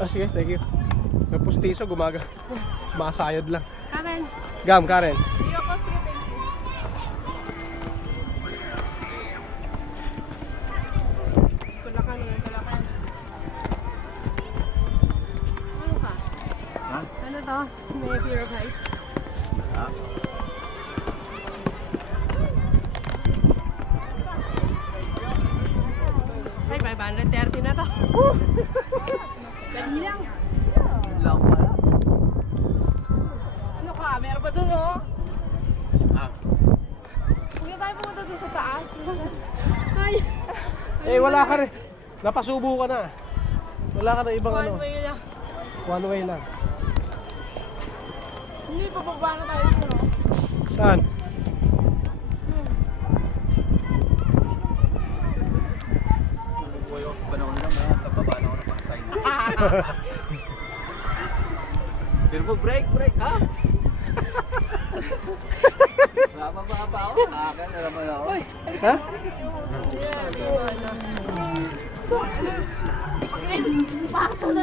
Ah, sige, thank you. May pustiso, sumasayad lang. Karen. Gam, Karen. Iyo ko, sige, thank you. Tulakan, tulakan. Ano ka? Ha? Ano to? May fear of heights? Ha? Ay, 530 na to. Dali lang. Lang pala. Ano ka? Meron pa dun, oh. Ha? Huwag tayo pumunta dun sa taas. Ay! Eh, wala ka rin. Napasubo ka na. Wala ka na ibang ano. One way lang. One way lang. Hindi, papababa na tayo dun, oh. Saan? Buhay ako sa panahon lang, ha? Sa baba na ako napakasay. Pero mo, break, ha? Mababa ako, akin na naman ako. Ha? Yeah, di ba, ano? Paso na.